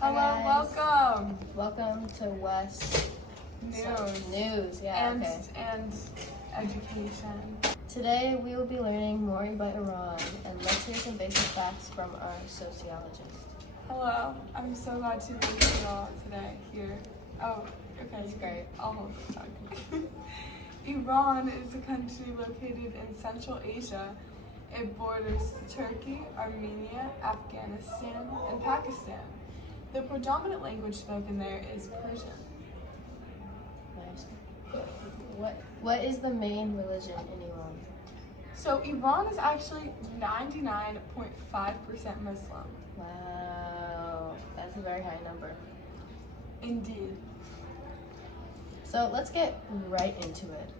Hello, welcome. Welcome to West News, and education. Today we will be learning more about Iran, and let's hear some basic facts from our sociologist. Hello, I'm so glad to be with you all today here. Oh, okay. That's great. I'll hold the talk. Iran is a country located in Central Asia. It borders Turkey, Armenia, Afghanistan, and Pakistan. The predominant language spoken there is Persian. What is the main religion in Iran? So Iran is actually 99.5% Muslim. Wow, that's a very high number. Indeed. So let's get right into it.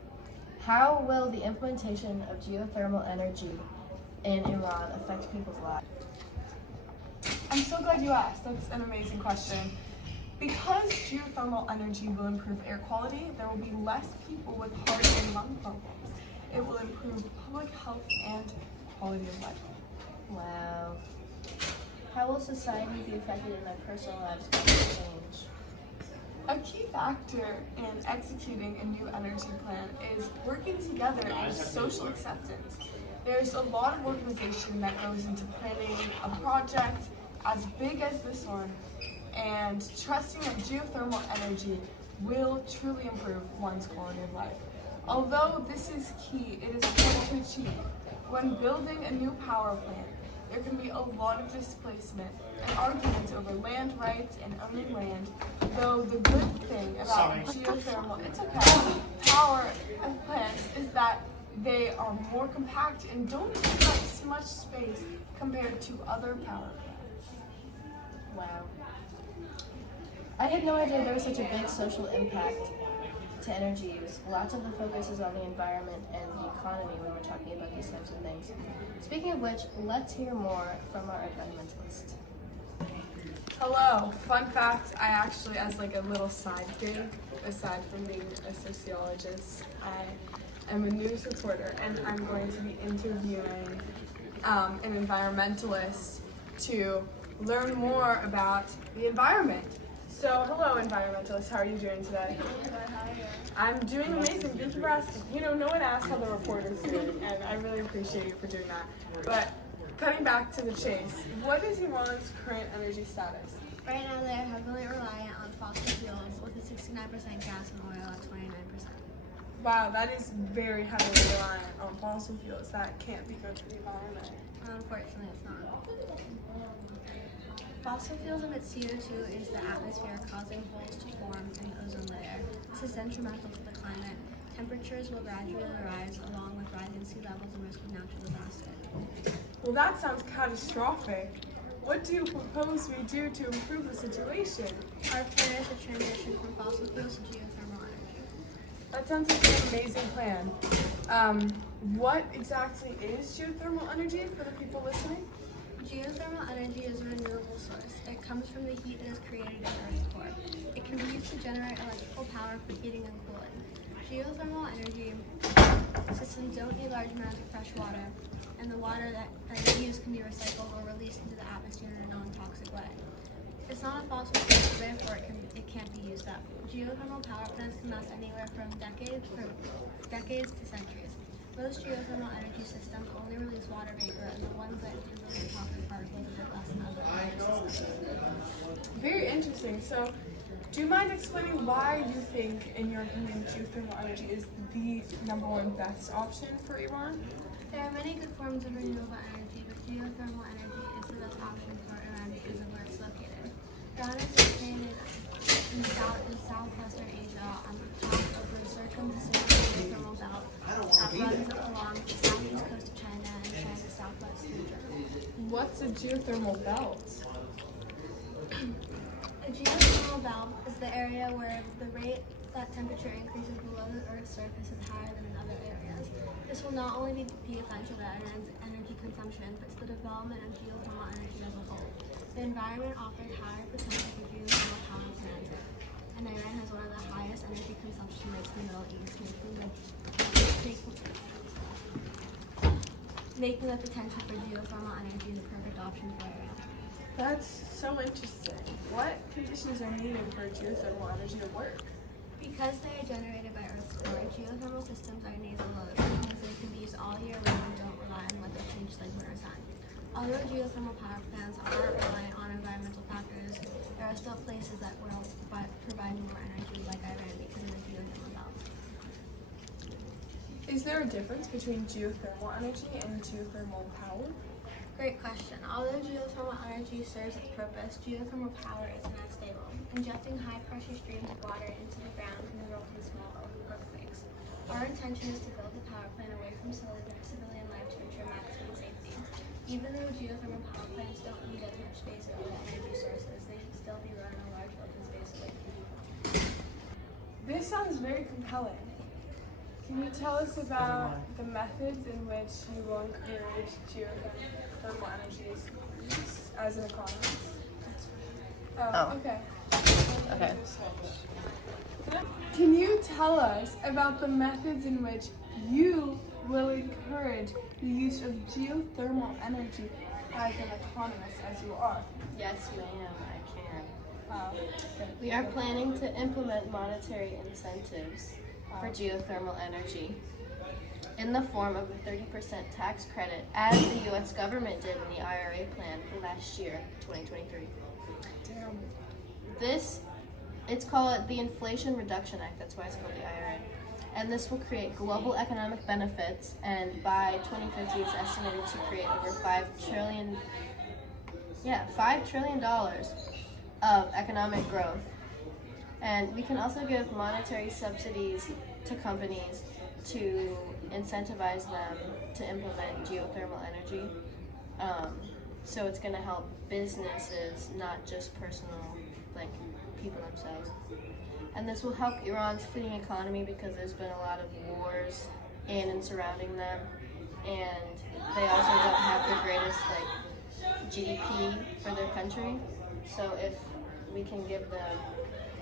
How will the implementation of geothermal energy in Iran affect people's lives? I'm so glad you asked. That's an amazing question. Because geothermal energy will improve air quality, there will be less people with heart and lung problems. It will improve public health and quality of life. Wow. How will society be affected in their personal lives by this change? A key factor in executing a new energy plan is working together and social acceptance. There's a lot of organization that goes into planning a project as big as this one, and trusting that geothermal energy will truly improve one's quality of life. Although this is key, it is hard to achieve. When building a new power plant, there can be a lot of displacement and arguments over land rights and owning land, though the good thing about geothermal, power plants is that they are more compact and don't take up so much space compared to other power plants. Wow. I had no idea there was such a big social impact to energy use. Lots of the focus is on the environment and the economy when we're talking about these types of things. Speaking of which, let's hear more from our environmentalist. Hello. Fun fact, I actually, as like a little side gig, aside from being a sociologist, I am a news reporter, and I'm going to be interviewing an environmentalist to learn more about the environment. So, hello environmentalist, how are you doing today? I'm doing amazing, thank you for asking. You know, no one asked how the reporter's doing, and I really appreciate you for doing that. But, cutting back to the chase, what is Iran's current energy status? Right now they're heavily reliant on fossil fuels with a 69% gas and oil at 29%. Wow, that is very heavily reliant on fossil fuels. That can't be good for the environment. Unfortunately, it's not. Fossil fuels emit CO2 into the atmosphere, causing holes to form in the ozone layer. This is detrimental to the climate. Temperatures will gradually rise along with rising sea levels and risk of natural disaster. Well, that sounds catastrophic. What do you propose we do to improve the situation? Our plan is to transition from fossil fuels to geothermal energy. That sounds like an amazing plan. What exactly is geothermal energy for the people listening? Geothermal energy is a renewable source. It comes from the heat that is created in Earth's core. It can be used to generate electrical power for heating and cooling. Geothermal energy systems don't need large amounts of fresh water, and the water that is used can be recycled or released into the atmosphere in a non-toxic way. It's not a fossil fuel, therefore it can't be used up. Geothermal power plants can last anywhere from decades to centuries. Most geothermal energy systems only release water vapor, and the ones that do release toxic particles a bit less than other energy systems. Very interesting. So, do you mind explaining why you think, in your opinion, geothermal energy is the #1 best option for Iran? There are many good forms of renewable energy, but geothermal energy is the best option for Iran because of where it's located. Iran is located in southwestern Asia on the top of the circumpolar geothermal belt that runs along the southeast coast of China and China's southwest region. What's a geothermal belt? A geothermal belt is the area where the rate that temperature increases below the Earth's surface is higher than in other areas. This will not only be essential to Iran's energy consumption, but to the development of geothermal energy as a whole. The environment offers higher potential for geothermal power plants, and Iran has one of the highest energy consumption rates in the Middle East, making the potential for geothermal energy the perfect option for Iran. That's so interesting. What conditions are needed for geothermal energy to work? Because they are generated by Earth's core, geothermal systems are nasal load because they can be used all year round and don't rely on weather change like wind or sun. Although geothermal power plants are reliant on environmental factors, there are still places that will provide more energy, like Iran, because of the geothermal belt. Is there a difference between geothermal energy and geothermal power? Great question. Although geothermal energy serves its purpose, geothermal power is not stable. Injecting high-pressure streams of water into the ground can result in small earthquakes. Our intention is to build the power plant away from civilian life to ensure maximum safety. Even though geothermal power plants don't need as much space as other energy sources, they should still be run on a large open space away from people. This sounds very compelling. Can you tell us about the methods in which you will encourage geothermal energy use as an economist? Okay. Okay. Can you tell us about the methods in which you will encourage the use of geothermal energy as an economist, as you are? Yes, ma'am, I can. Okay. We are planning to implement monetary incentives for geothermal energy in the form of a 30% tax credit, as the U.S. government did in the IRA plan last year, 2023. Damn. It's called the Inflation Reduction Act, that's why it's called the IRA. And this will create global economic benefits, and by 2050 it's estimated to create over $5 trillion of economic growth. And we can also give monetary subsidies to companies to incentivize them to implement geothermal energy. So it's going to help businesses, not just personal, like people themselves. And this will help Iran's fleeting economy because there's been a lot of wars in and surrounding them, and they also don't have the greatest GDP for their country. So if we can give them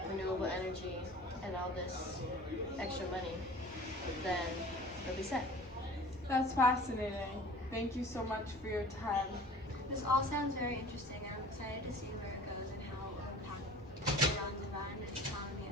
renewable energy and all this extra money, then they'll be set. That's fascinating. Thank you so much for your time. This all sounds very interesting, and I'm excited to see where it goes and how it will impact Iran's environment, economy,